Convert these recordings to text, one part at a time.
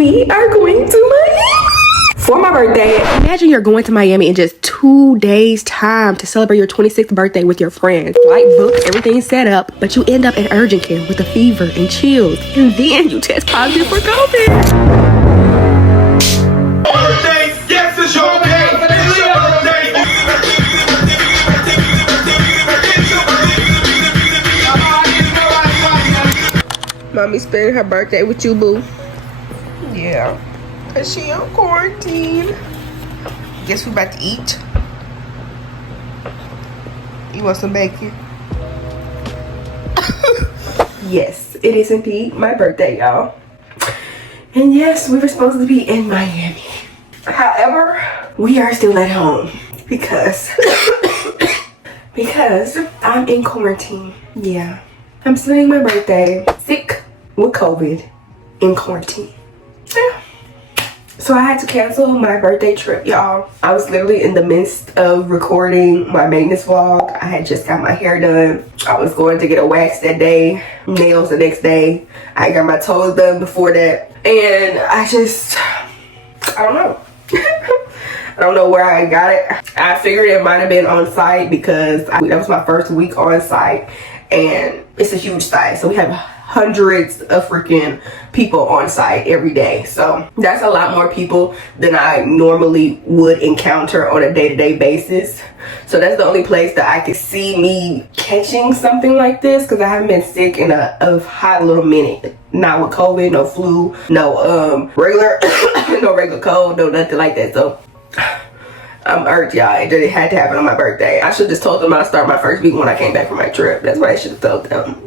we are going to Miami for my birthday. Imagine you're going to Miami in just 2 days time to celebrate your 26th birthday with your friends. Flight booked, everything set up, but you end up at urgent care with a fever and chills, and then you test positive for COVID. Birthday, yes, it's your day. It's your birthday. Mommy spending her birthday with you, boo. Yeah, cause she on quarantine. Guess we about to eat. You want some bacon? Yes, it is indeed my birthday, y'all. And yes, we were supposed to be in Miami. However, we are still at home because I'm in quarantine. Yeah, I'm spending my birthday sick with COVID in quarantine. Yeah. So I had to cancel my birthday trip, y'all. I was literally in the midst of recording my maintenance vlog. I had just got my hair done. I was going to get a wax that day, nails the next day. I got my toes done before that. And I don't know. I don't know where I got it. I figured it might have been on site because that was my first week on site. And it's a huge site. So we have hundreds of freaking people on site every day. So that's a lot more people than I normally would encounter on a day-to-day basis. So that's the only place that I could see me catching something like this, because I haven't been sick in a hot little minute. Not with COVID, no flu, no regular no regular cold, no nothing like that. So I'm irked, y'all. It had to happen on my birthday. I should have just told them I'd start my first week when I came back from my trip. That's what I should have told them.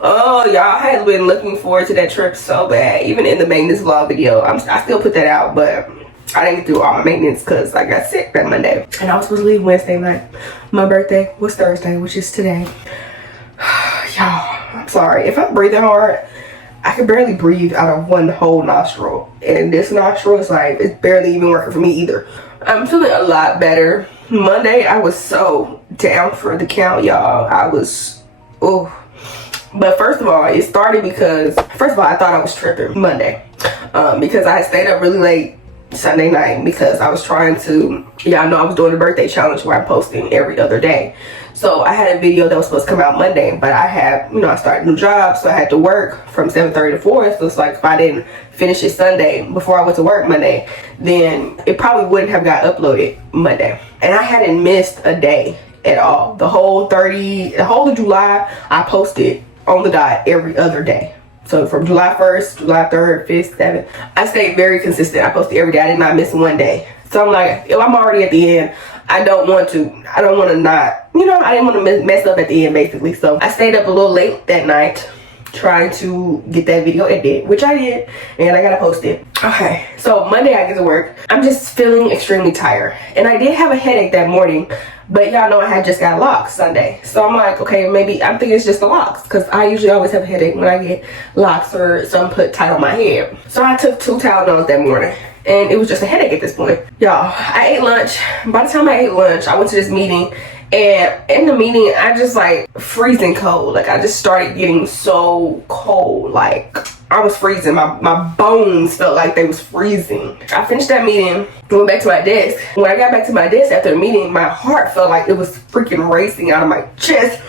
Oh, y'all, I had been looking forward to that trip so bad. Even in the maintenance vlog video, I still put that out, but I didn't do all my maintenance because I got sick that Monday. And I was supposed to leave Wednesday night. My birthday was Thursday, which is today. Y'all, I'm sorry. If I'm breathing hard, I can barely breathe out of one whole nostril. And this nostril is like, it's barely even working for me either. I'm feeling a lot better. Monday, I was so down for the count, y'all. I was, oh. But first of all, it started because, first of all, I thought I was tripping Monday. Because I had stayed up really late Sunday night because I was trying to, y'all know I was doing the birthday challenge where I'm posting every other day. So I had a video that was supposed to come out Monday, but I had, I started a new job, so I had to work from 7:30 to 4. So it's like if I didn't finish it Sunday before I went to work Monday, then it probably wouldn't have got uploaded Monday. And I hadn't missed a day at all. The whole of July, I posted on the dot every other day. So from July 1st, July 3rd, 5th, 7th, I stayed very consistent. I posted every day. I did not miss one day. So I'm like, if I'm already at the end, I don't want to not, I didn't want to mess up at the end basically. So I stayed up a little late that night trying to get that video edited, which I did, and I gotta post it. Okay, so Monday I get to work. I'm just feeling extremely tired. And I did have a headache that morning, but y'all know I had just got locks Sunday. So I'm like, okay, maybe I'm thinking it's just the locks, because I usually always have a headache when I get locks or something put tight on my head. So I took 2 Tylenols that morning, and it was just a headache at this point. Y'all, I ate lunch. By the time I ate lunch, I went to this meeting, and in the meeting, I just like freezing cold. Like I just started getting so cold. Like I was freezing. My bones felt like they was freezing. I finished that meeting, went back to my desk. When I got back to my desk after the meeting, my heart felt like it was freaking racing out of my chest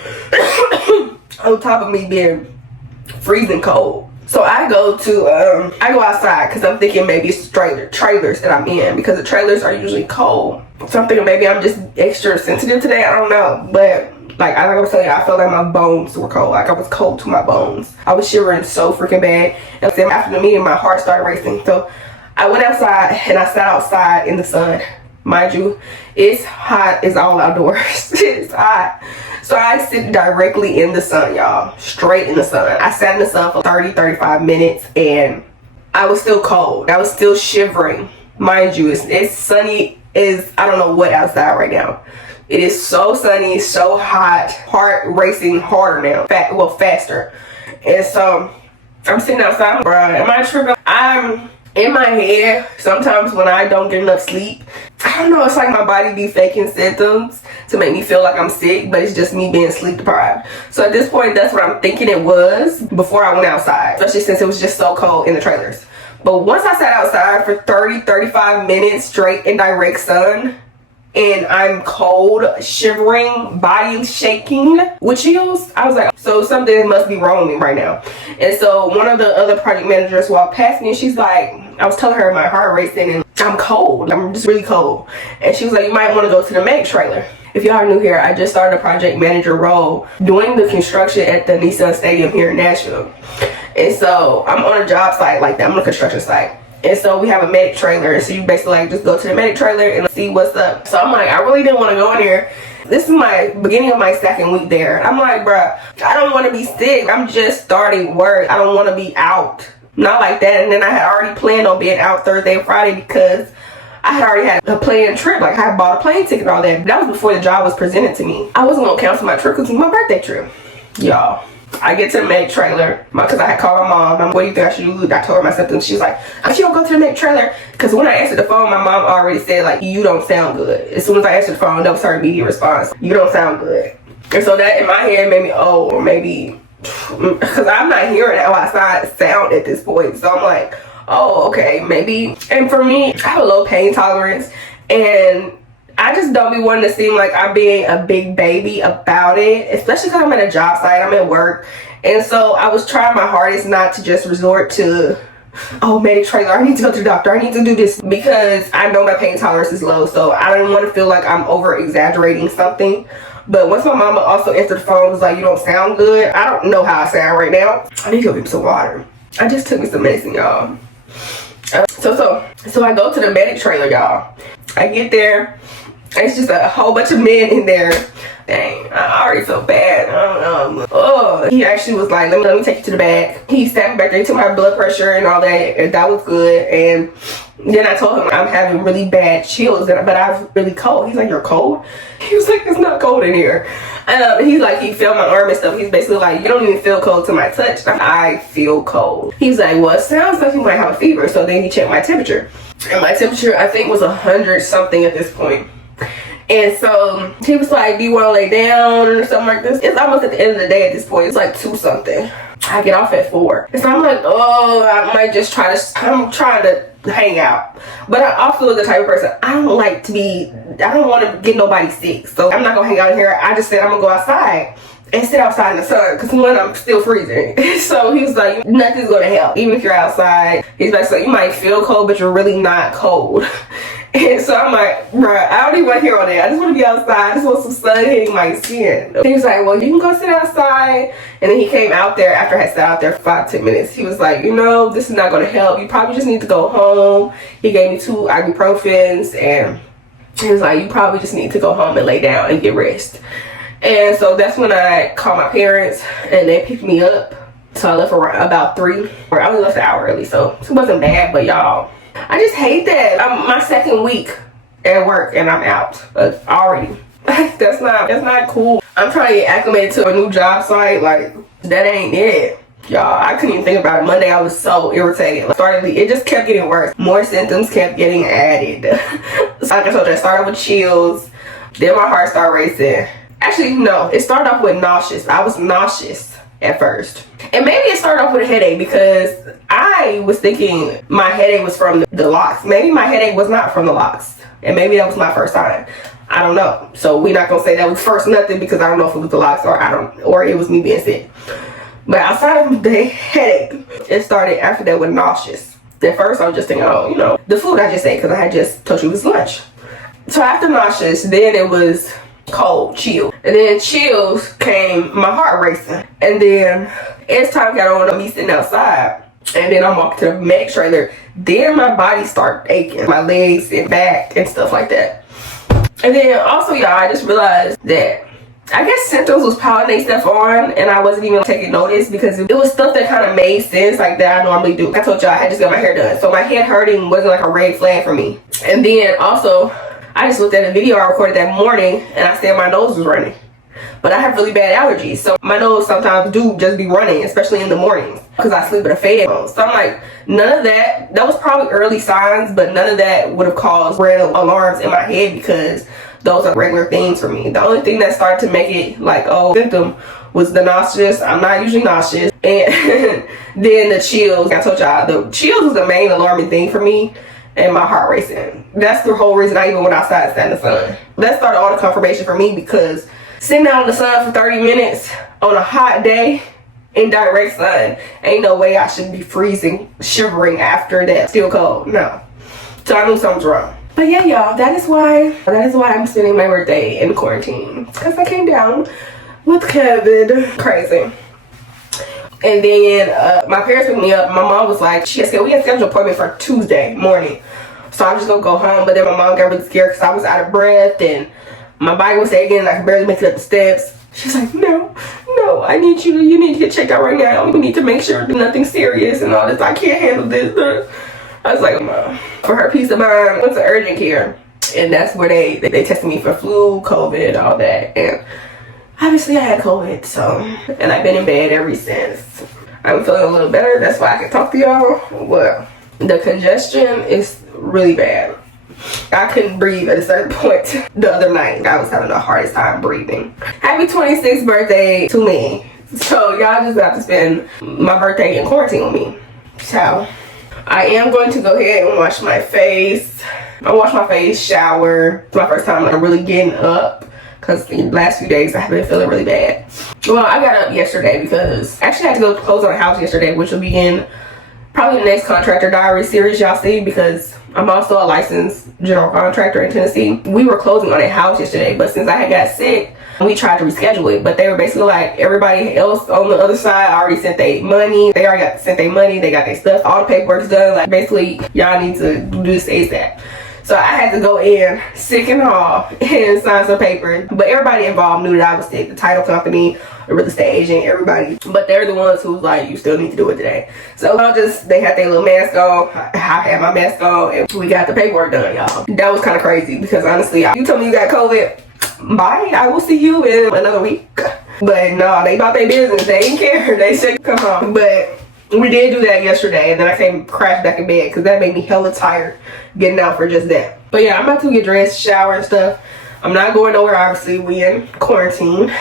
on top of me being freezing cold. So I go outside because I'm thinking maybe it's trailers that I'm in, because the trailers are usually cold. So I'm thinking maybe I'm just extra sensitive today. I don't know. But like I was telling you, I felt like my bones were cold. Like I was cold to my bones. I was shivering so freaking bad. And then after the meeting, my heart started racing. So I went outside and I sat outside in the sun. Mind you, it's hot. It's all outdoors. It's hot. So I sit directly in the sun, y'all. Straight in the sun. I sat in the sun for 30-35 minutes and I was still cold. I was still shivering. Mind you, it's sunny as I don't know what outside right now. It is so sunny, so hot, heart racing harder now. Faster. And so I'm sitting outside, bro. Am I tripping? I'm in my head, sometimes when I don't get enough sleep, I don't know, it's like my body be faking symptoms to make me feel like I'm sick, but it's just me being sleep deprived. So at this point, that's what I'm thinking it was before I went outside, especially since it was just so cold in the trailers. But once I sat outside for 30-35 minutes straight in direct sun, and I'm cold, shivering, body shaking with chills, I was like, so something must be wrong with me right now. And so one of the other project managers walked past me and she's like, I was telling her my heart racing and I'm cold, I'm just really cold. And she was like, you might want to go to the medic trailer. If y'all are new here, I just started a project manager role doing the construction at the Nissan Stadium here in Nashville. And so I'm on a job site like that, I'm on a construction site. And so we have a medic trailer, so you basically like just go to the medic trailer and see what's up. So I'm like, I really didn't want to go in here. This is my beginning of my second week there. I'm like, bruh, I don't want to be sick. I'm just starting work. I don't want to be out. Not like that. And then I had already planned on being out Thursday and Friday because I had already had a planned trip. Like I had bought a plane ticket and all that. That was before the job was presented to me. I wasn't going to cancel my trip because it was my birthday trip. Y'all. I get to the medic trailer because I had called my mom. What do you think I should do? I told her my symptoms. She was like, I should go to the medic trailer. Because when I answered the phone, my mom already said, like, you don't sound good. As soon as I answered the phone, that was her immediate response. You don't sound good. And so that in my head made me, oh, or maybe, because I'm not hearing how I sound at this point. So I'm like, oh, okay, maybe. And for me, I have a low pain tolerance. And I just don't be wanting to seem like I'm being a big baby about it, especially because I'm at a job site, I'm at work. And so I was trying my hardest not to just resort to, oh, medic trailer, I need to go to the doctor, I need to do this, because I know my pain tolerance is low. So I don't want to feel like I'm over exaggerating something. But once my mama also answered the phone, was like, you don't sound good. I don't know how I sound right now. I need to go get some water. I just took me some medicine, y'all. So I go to the medic trailer, y'all. I get there. It's just a whole bunch of men in there. Dang, I already feel bad. I don't know. Oh, he actually was like, let me take you to the back. He sat back there, he took my blood pressure and all that, and that was good. And then I told him I'm having really bad chills, but I'm really cold. He's like, you're cold? He was like, it's not cold in here. He's like, he felt my arm and stuff. He's basically like, you don't even feel cold to my touch. I feel cold. He's like, well, it sounds like you might have a fever. So then he checked my temperature. And my temperature, I think, was 100 something at this point. And so he was like, do you want to lay down or something like this? It's almost at the end of the day at this point. It's like 2 something. I get off at 4. And so I'm like, oh, I might just I'm trying to hang out. But I also am the type of person, I don't want to get nobody sick. So I'm not going to hang out here. I just said I'm going to go outside and sit outside in the sun because one, I'm still freezing. So he was like, nothing's going to help. Even if you're outside, he's like, so you might feel cold, but you're really not cold. And so I'm like, bruh, I don't even want to hear all that. I just want to be outside. I just want some sun hitting my skin. He was like, well, you can go sit outside. And then he came out there after I had sat out there for 5-10 minutes. He was like, you know, this is not going to help. You probably just need to go home. He gave me 2 ibuprofens. And he was like, you probably just need to go home and lay down and get rest. And so that's when I called my parents and they picked me up. So I left around about 3. Or I only left an hour early, so it wasn't bad. But y'all, I just hate that. I'm my second week at work and I'm out already. That's not cool. I'm trying to get acclimated to a new job site. Like, that ain't it. Y'all, I couldn't even think about it. Monday, I was so irritated. It just kept getting worse. More symptoms kept getting added. So like I told you, I started with chills. Then my heart started racing. Actually, no. It started off with nauseous. I was nauseous at first. And maybe it started off with a headache because I was thinking my headache was from the locks. Maybe my headache was not from the locks. And maybe that was my first time. I don't know. So we're not going to say that was first nothing because I don't know if it was the locks or it was me being sick. But outside of the headache, it started after that with nauseous. At first I was just thinking, oh, you know, the food I just ate because I had just told you it was lunch. So after nauseous, then it was cold, chill. And then chills came, my heart racing. And then as time got on, me sitting outside. And then I'm walking to the medic trailer. Then my body started aching. My legs and back and stuff like that. And then also, y'all, I just realized that I guess symptoms was piling they stuff on and I wasn't even taking notice because it was stuff that kind of made sense like that I normally do. I told y'all I had just got my hair done. So my head hurting wasn't like a red flag for me. And then also, I just looked at a video I recorded that morning and I said my nose was running. but I have really bad allergies, so my nose sometimes do just be running, especially in the mornings because I sleep with a fan. So I'm like, none of that was probably early signs, but none of that would have caused red alarms in my head because those are regular things for me. The only thing that started to make it like, oh, symptom was the nauseous. I'm not usually nauseous. And then the chills. I told y'all, the chills was the main alarming thing for me, and my heart racing. That's the whole reason I even went outside and sat in the sun. That started all the confirmation for me, because sitting out in the sun for 30 minutes on a hot day in direct sun, ain't no way I should be freezing, shivering after that. Still cold. No. So I knew something's wrong. But yeah, y'all, that is why I'm spending my birthday in quarantine, because I came down with COVID. Crazy. And then my parents picked me up. My mom was like, we had scheduled an appointment for Tuesday morning, so I was just gonna go home. But then my mom got really scared because I was out of breath and my body was aching and I could barely make it up the steps. She's like, no, I need you need to get checked out right now. We need to make sure nothing's serious and all this. I can't handle this. I was like, Mom. For her peace of mind, I went to urgent care, and that's where they tested me for flu, COVID, all that. And obviously I had COVID, so, and I've been in bed ever since. I'm feeling a little better, that's why I can talk to y'all. Well, the congestion is really bad. I couldn't breathe at a certain point the other night. I was having the hardest time breathing. Happy 26th birthday to me. So y'all just have to spend my birthday in quarantine with me. So I am going to go ahead and wash my face. I wash my face, shower. It's my first time I'm really getting up, because the last few days I have been feeling really bad. Well, I got up yesterday because actually I had to go close on a house yesterday, which will be in probably the next Contractor Diary series y'all see, because I'm also a licensed general contractor in Tennessee. We were closing on a house yesterday, but since I had got sick, we tried to reschedule it, but they were basically like, everybody else on the other side already sent their money. They already sent their money, they got their stuff, all the paperwork's done. Like, basically, y'all need to do this ASAP. So I had to go in, sick and all, and sign some papers. But everybody involved knew that I was sick. The title company, the real estate agent, everybody. But they're the ones who was like, you still need to do it today. So they had their little mask on. I had my mask on, and we got the paperwork done, y'all. That was kind of crazy, because honestly, you told me you got COVID, bye, I will see you in another week. But no, they about their business. They didn't care. They said, come on. But we did do that yesterday, and then I came crash back in bed because that made me hella tired getting out for just that. But yeah, I'm about to get dressed, shower and stuff. I'm not going nowhere, obviously. We in quarantine.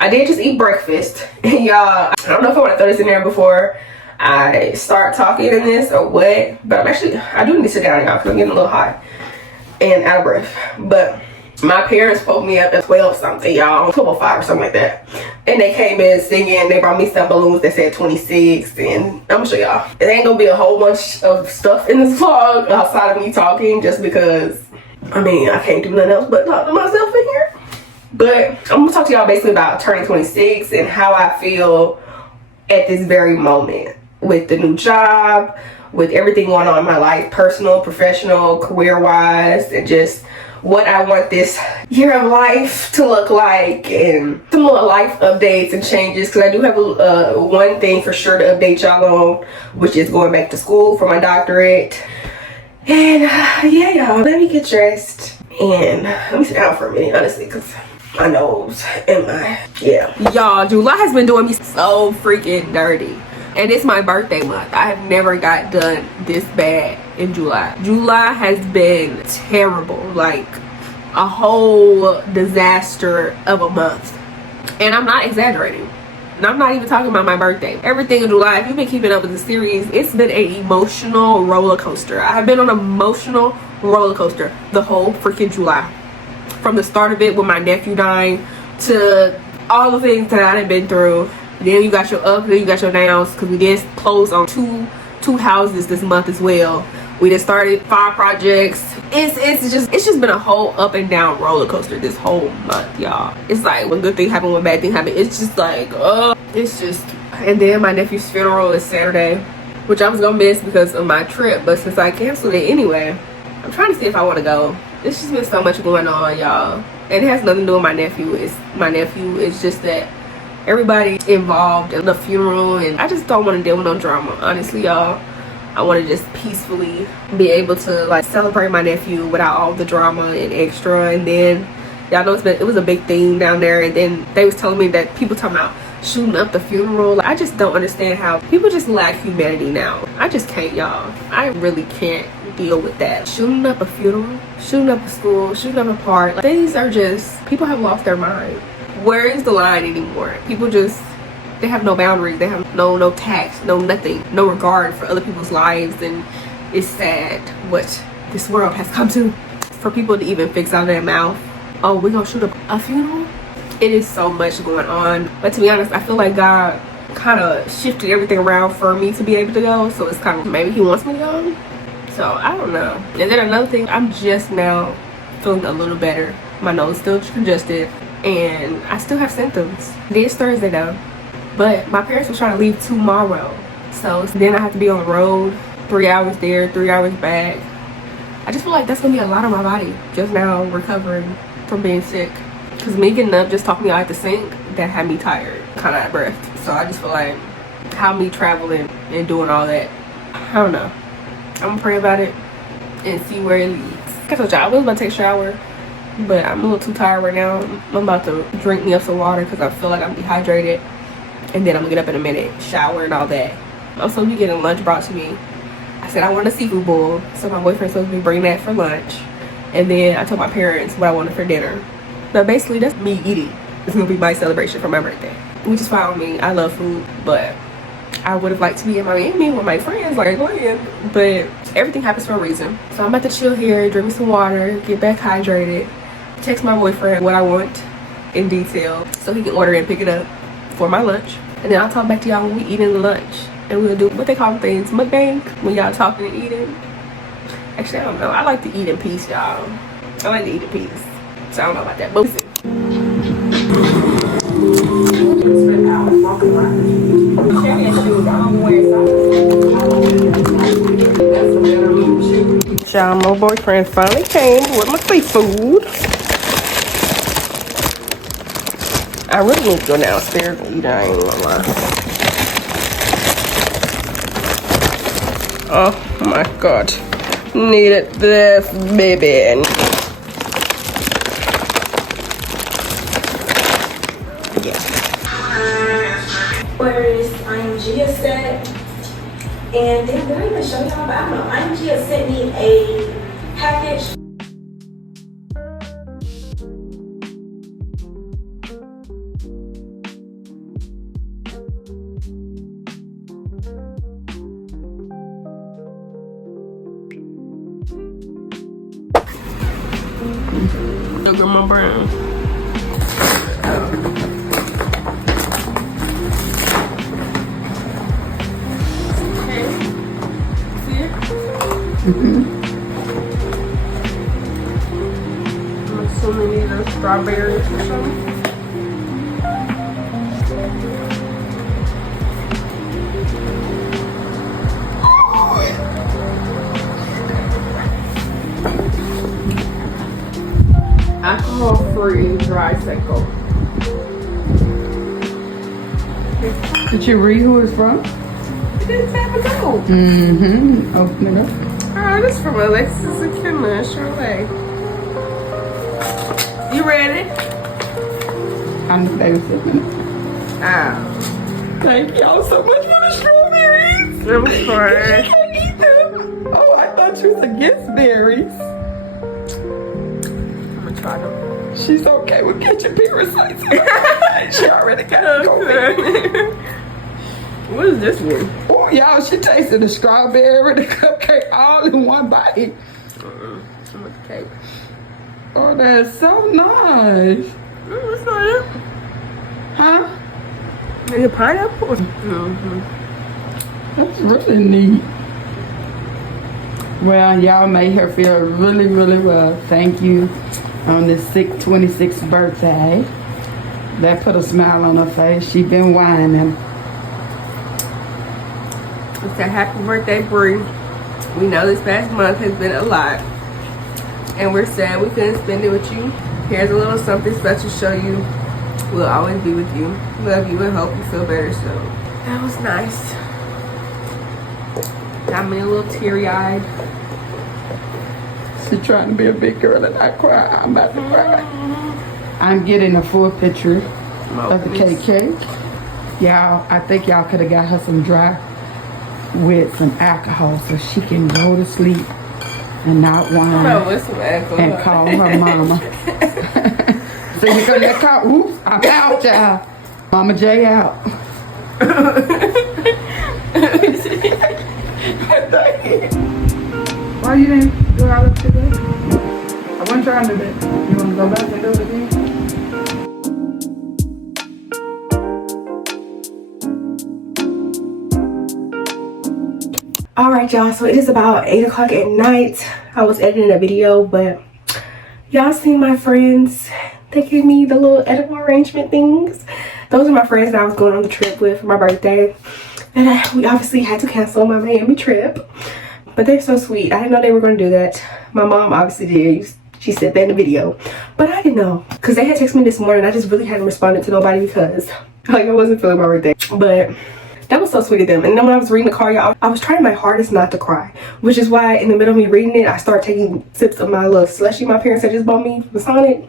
I did just eat breakfast. And y'all, I don't know if I want to throw this in there before I start talking in this or what, but I do need to sit down, y'all, because I'm getting a little hot and out of breath. But my parents woke me up at 12 something, y'all, 12:05 or something like that. And they came in singing. They brought me some balloons that said 26, and I'm gonna show y'all. It ain't gonna be a whole bunch of stuff in this vlog outside of me talking, just because, I mean, I can't do nothing else but talk to myself in here. But I'm gonna talk to y'all basically about turning 26 and how I feel at this very moment with the new job, with everything going on in my life, personal, professional, career-wise, and just what I want this year of life to look like, and some little life updates and changes, because I do have one thing for sure to update y'all on, which is going back to school for my doctorate. And yeah, y'all, let me get dressed and let me sit down for a minute, honestly, because my nose and y'all, July has been doing me so freaking dirty. And it's my birthday month. I have never got done this bad in July. July has been terrible, like a whole disaster of a month. And I'm not exaggerating. And I'm not even talking about my birthday. Everything in July, if you've been keeping up with the series, it's been an emotional roller coaster. I have been on an emotional roller coaster the whole freaking July. From the start of it with my nephew dying to all the things that I had been through. Then you got your ups, then you got your downs, because we did close on two houses this month as well. We just started 5 projects. It's just been a whole up and down roller coaster this whole month, y'all. It's like when good thing happen, when bad thing happen. It's just like, it's just. And then my nephew's funeral is Saturday, which I was gonna miss because of my trip, but since I canceled it anyway, I'm trying to see if I want to go. It's just been so much going on, y'all, and it has nothing to do with my nephew. It's just that everybody involved in the funeral, and I just don't want to deal with no drama, honestly, y'all. I want to just peacefully be able to like celebrate my nephew without all the drama and extra. And then Y'all know it was a big thing down there, and then they was telling me that people talking about shooting up the funeral. Like, I just don't understand how people just lack humanity now. I just can't, y'all. I really can't deal with that. Shooting up a funeral, shooting up a school, shooting up a park. Like, these are just, people have lost their mind. Where is the line anymore? People just, they have no boundaries. They have no tact, no nothing, no regard for other people's lives. And it's sad what this world has come to. For people to even fix out of their mouth, oh, we're gonna shoot up a funeral? It is so much going on. But to be honest, I feel like God kind of shifted everything around for me to be able to go. So it's kind of, maybe he wants me to go. So I don't know. And then another thing, I'm just now feeling a little better. My nose still congested and I still have symptoms. It is Thursday though, but my parents were trying to leave tomorrow. So then I have to be on the road, 3 hours there, 3 hours back. I just feel like that's gonna be a lot on my body just now recovering from being sick. Cause me getting up, just talking out at the sink, that had me tired, kind of out of breath. So I just feel like how me traveling and doing all that, I don't know. I'm gonna pray about it and see where it leads. Like I told y'all, I was about to take a shower, but I'm a little too tired right now. I'm about to drink me up some water because I feel like I'm dehydrated. And then I'm gonna get up in a minute, shower and all that. I'm supposed to be getting lunch brought to me. I said I want a seafood bowl, so my boyfriend's supposed to be bringing that for lunch. And then I told my parents what I wanted for dinner. But basically that's me eating. It's gonna be my celebration for my birthday, which is fine with me. I love food, but I would have liked to be in Miami with my friends like Glenn, but everything happens for a reason. So I'm about to chill here, drink me some water, get back hydrated, text my boyfriend what I want in detail so he can order and pick it up for my lunch. And then I'll talk back to y'all when we eating lunch. And we'll do what they call things, mukbang, when y'all talking and eating. Actually, I don't know. I like to eat in peace, y'all. I like to eat in peace. So I don't know about that. But y'all, my boyfriend finally came with my seafood. I really need to go downstairs and eat. I ain't gonna lie. Oh my god. Needed this, baby. Whereas IMG has said, and then did I even show y'all? But I don't know. IMG has sent me a package. Look at my brand. I'm assuming these are strawberries or something. Alcohol-free dry seco. Did you read who it's from? It didn't say the code. Mm-hmm. Open it up. Oh, this is from Alexis and Kimna, Charlotte. You ready? I'm the babysitter. Ah. Thank y'all so much for the strawberries. I'm sorry. You can't eat them. Oh, I thought you was against berries. I'm gonna try them. She's okay with catching parasites. She already got COVID. What is this one? Oh, y'all, she tasted the strawberry, the cupcake, all in one bite. So much cake. Oh, that's so nice. That's not it. Huh? Is it pineapple? That's really neat. Well, y'all made her feel really, really well. Thank you on this 26th birthday. That put a smile on her face. She been whining. It's a happy birthday, Bree. We know this past month has been a lot, and we're sad we couldn't spend it with you. Here's a little something special to show you we'll always be with you. Love you and hope you feel better soon. That was nice. Got me a little teary-eyed. She trying to be a big girl and not cry. I'm about to cry. I'm getting a full picture of the cake. Y'all, I think y'all could have got her some dry with some alcohol so she can go to sleep and not whine and call her mama. So you go that call. Oops, I'm out, y'all. Mama J out. Why you didn't do all of today? I wasn't trying to do that. You want to go back and do it again? All right, y'all, so it is about 8 o'clock at night. I was editing a video, but y'all seen my friends. They gave me the little edible arrangement things. Those are my friends that I was going on the trip with for my birthday. And we obviously had to cancel my Miami trip. But they're so sweet. I didn't know they were going to do that. My mom obviously did. She said that in the video. But I didn't know. Because they had texted me this morning. I just really hadn't responded to nobody because like I wasn't feeling my birthday. But that was so sweet of them. And then when I was reading the card, y'all, I was trying my hardest not to cry. Which is why in the middle of me reading it, I started taking sips of my little slushie my parents had just bought me from Sonic.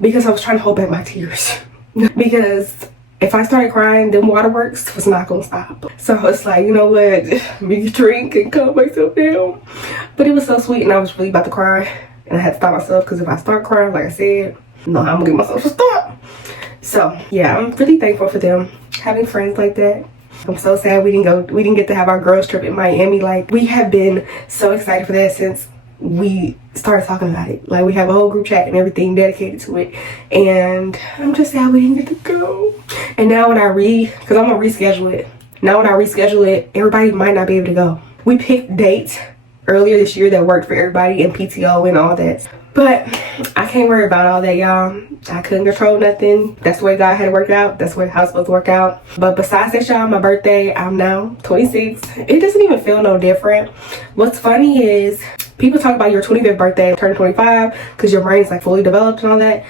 Because I was trying to hold back my tears. Because if I started crying, then Waterworks was not gonna stop. So it's like, you know what, me drink and calm myself down. But it was so sweet and I was really about to cry. And I had to stop myself because if I start crying, like I said, no, I'm gonna get myself to stop. So yeah, I'm really thankful for them having friends like that. I'm so sad we didn't get to have our girls trip in Miami. Like we have been so excited for that since we started talking about it. Like we have a whole group chat and everything dedicated to it, and I'm just sad we didn't get to go. And now when because I'm gonna reschedule it, now when I reschedule it, everybody might not be able to go. We picked dates earlier this year that worked for everybody and PTO and all that, but I can't worry about all that, y'all. I couldn't control nothing. That's the way God had to work out. That's the way how it's supposed to work out. But besides that, y'all, my birthday, I'm now 26. It doesn't even feel no different. What's funny is people talk about your 25th birthday, turn 25, because your brain's like fully developed and all that.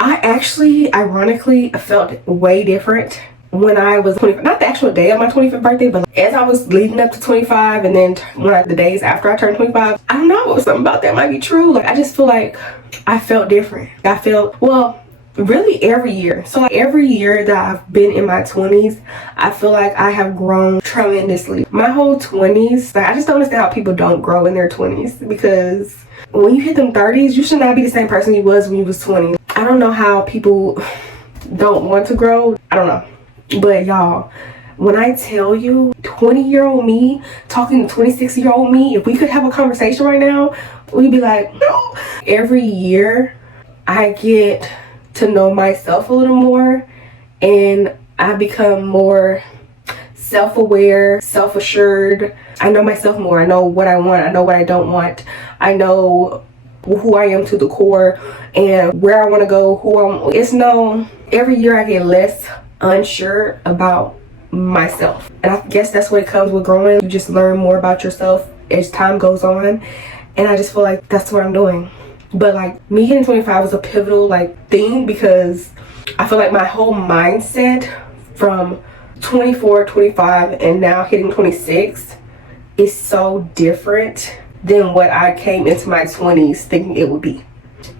I actually, ironically, felt way different when I was 25. Not the actual day of my 25th birthday, but as I was leading up to 25 and then the days after I turned 25, I don't know, something about that might be true. Like I just feel like I felt different. I felt, well, really every year. So like every year that I've been in my 20s, I feel like I have grown tremendously. My whole 20s, like I just don't understand how people don't grow in their 20s, because when you hit them 30s, you should not be the same person you was when you was 20. I don't know how people don't want to grow. I don't know. But y'all, when I tell you 20-year-old me talking to 26-year-old me, if we could have a conversation right now, we'd be like, no. Every year I get to know myself a little more and I become more self-aware, self-assured. I know myself more. I know what I want. I know what I don't want. I know who I am to the core and where I want to go, every year I get less unsure about myself. And I guess that's what it comes with growing. You just learn more about yourself as time goes on. And I just feel like that's what I'm doing. But like me hitting 25 was a pivotal like thing, because I feel like my whole mindset from 24, 25 and now hitting 26 is so different than what I came into my 20s thinking it would be.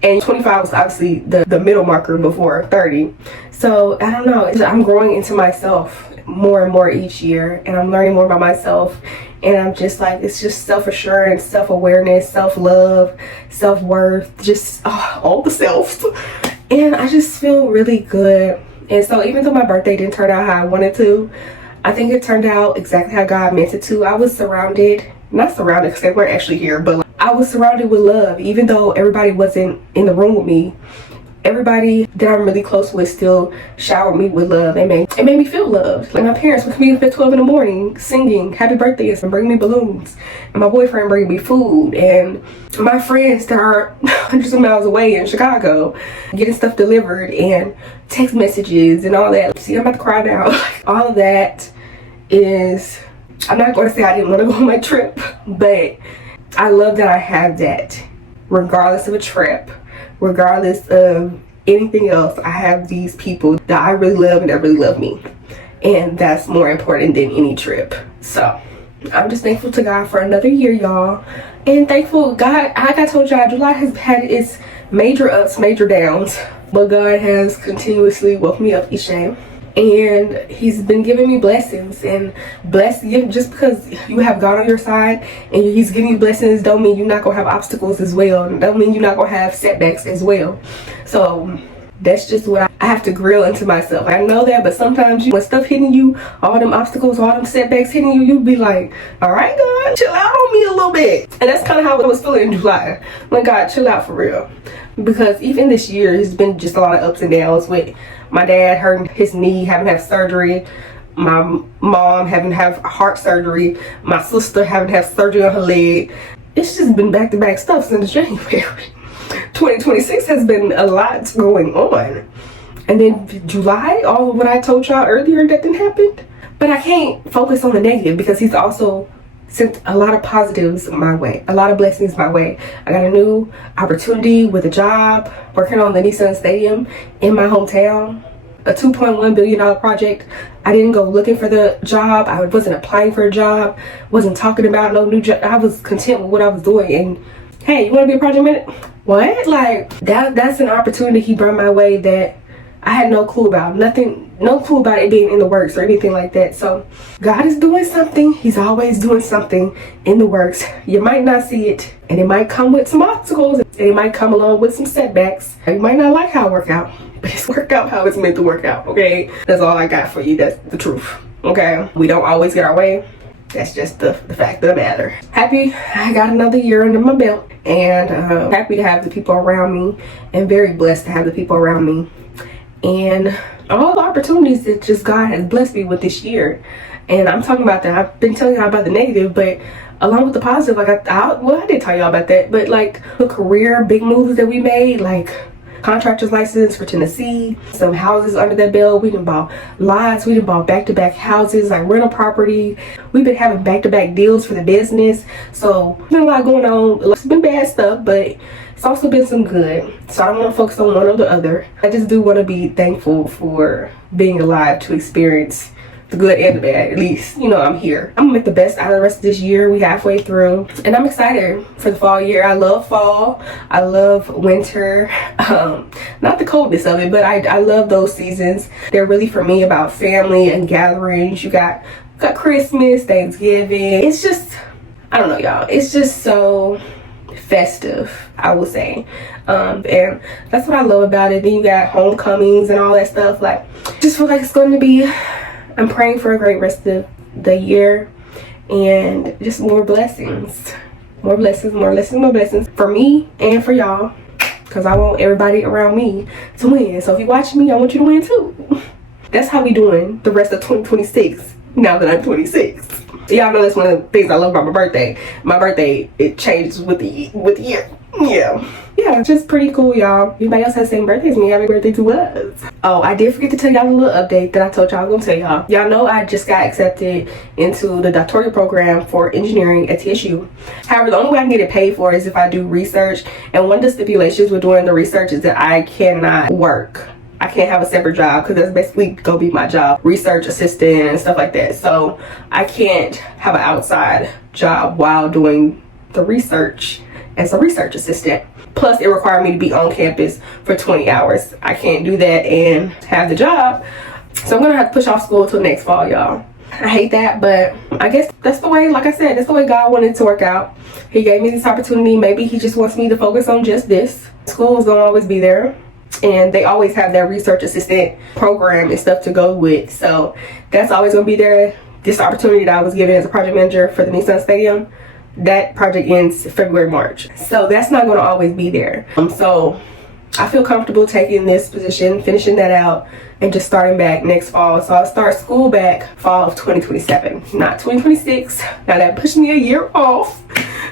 And 25 was obviously the middle marker before 30. So I don't know, I'm growing into myself more and more each year, and I'm learning more about myself. And I'm just like, it's just self-assurance, self-awareness, self-love, self-worth, just all the selves. And I just feel really good. And so even though my birthday didn't turn out how I wanted to, I think it turned out exactly how God meant it to. I was surrounded, not surrounded because they weren't actually here, but I was surrounded with love. Even though everybody wasn't in the room with me, everybody that I'm really close with still showered me with love. It made me feel loved. Like my parents would come in at 12 in the morning singing happy birthdays and bringing me balloons, and my boyfriend bringing me food, and my friends that are hundreds of miles away in Chicago getting stuff delivered and text messages and all that. See, I'm about to cry now. All of that is, I'm not going to say I didn't want to go on my trip, but I love that I have that. Regardless of a trip, regardless of anything else, I have these people that I really love and that really love me. And that's more important than any trip. So I'm just thankful to God for another year, y'all. And thankful God, like I told y'all, July has had its major ups, major downs. But God has continuously woke me up each day. And he's been giving me blessings, and just because you have God on your side and he's giving you blessings don't mean you're not gonna have obstacles as well. Don't mean you're not gonna have setbacks as well. So that's just what I have to grill into myself. I know that, but sometimes when stuff hitting you, all them obstacles, all them setbacks hitting you, you'll be like, all right, God, chill out on me a little bit. And that's kind of how I was feeling in July. Like, God, chill out for real. Because even this year, it's been just a lot of ups and downs with my dad hurting his knee, having to have surgery, my mom having to have heart surgery, my sister having to have surgery on her leg. It's just been back-to-back stuff since January. 2026 has been a lot going on. And then July, all of what I told y'all earlier that didn't happen. But I can't focus on the negative because he's also sent a lot of positives my way, a lot of blessings my way. I got a new opportunity with a job, working on the Nissan Stadium in my hometown, a $2.1 billion project. I didn't go looking for the job. I wasn't applying for a job, wasn't talking about no new job. I was content with what I was doing. And hey, you want to be a project manager? What? Like, that's an opportunity he brought my way that I had no clue about. No clue about it being in the works or anything like that. So God is doing something. He's always doing something in the works. You might not see it, and it might come with some obstacles, and it might come along with some setbacks. You might not like how it work out, but it's work out how it's meant to work out, okay? That's all I got for you. That's the truth, okay? We don't always get our way. That's just the fact of the matter. Happy I got another year under my belt, and happy to have the people around me, and very blessed to have the people around me. And all the opportunities that just God has blessed me with this year. And I'm talking about that. I've been telling y'all about the negative, but along with the positive, like I did tell y'all about that, but like the career big moves that we made, like contractor's license for Tennessee, some houses under that belt. We done bought lots, we done bought back-to-back houses, like rental property. We've been having back-to-back deals for the business. So there's been a lot going on. It's been bad stuff, but it's also been some good. So I don't want to focus on one or the other. I just do want to be thankful for being alive to experience the good and the bad. At least, you know, I'm here. I'm gonna make the best out of the rest of this year. We halfway through, and I'm excited for the fall year. I love fall. I love winter. Not the coldness of it, but I love those seasons. They're really for me about family and gatherings. You got Christmas, Thanksgiving. It's just, I don't know, y'all. It's just so festive, I would say. And that's what I love about it. Then you got homecomings and all that stuff. Like, just feel like it's going to be, I'm praying for a great rest of the year and just more blessings. More blessings, more blessings, more blessings for me and for y'all, because I want everybody around me to win. So if you're watching me, I want you to win too. That's how we doing the rest of 2026 now that I'm 26. Y'all know that's one of the things I love about my birthday. My birthday, it changes with the year. Yeah, just pretty cool, y'all. Anybody else has the same birthday as me? Happy birthday to us. Oh, I did forget to tell y'all a little update that I told y'all I was gonna tell y'all. Y'all know I just got accepted into the doctoral program for engineering at TSU. However, the only way I can get it paid for is if I do research. And one of the stipulations with doing the research is that I cannot work. I can't have a separate job, because that's basically gonna be my job, research assistant and stuff like that. So I can't have an outside job while doing the research as a research assistant. Plus it required me to be on campus for 20 hours. I can't do that and have the job. So I'm gonna have to push off school until next fall, y'all. I hate that, but I guess that's the way, like I said, that's the way God wanted it to work out. He gave me this opportunity. Maybe he just wants me to focus on just this. School is gonna always be there, and they always have that research assistant program and stuff to go with. So that's always gonna be there. This opportunity that I was given as a project manager for the Nissan Stadium, that project ends February, March. So that's not gonna always be there. So I feel comfortable taking this position, finishing that out, and just starting back next fall. So I'll start school back fall of 2027, not 2026. Now that pushed me a year off,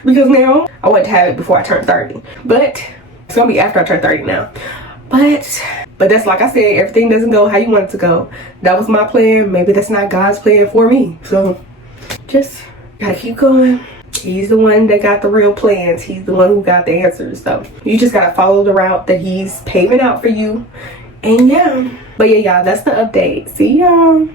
because now I want to have it before I turn 30. But it's gonna be after I turn 30 now. But that's, like I said, everything doesn't go how you want it to go. That was my plan. Maybe that's not God's plan for me. So just gotta keep going. He's the one that got the real plans. He's the one who got the answers. So you just gotta follow the route that he's paving out for you. And yeah, but yeah, y'all, that's the update. See y'all.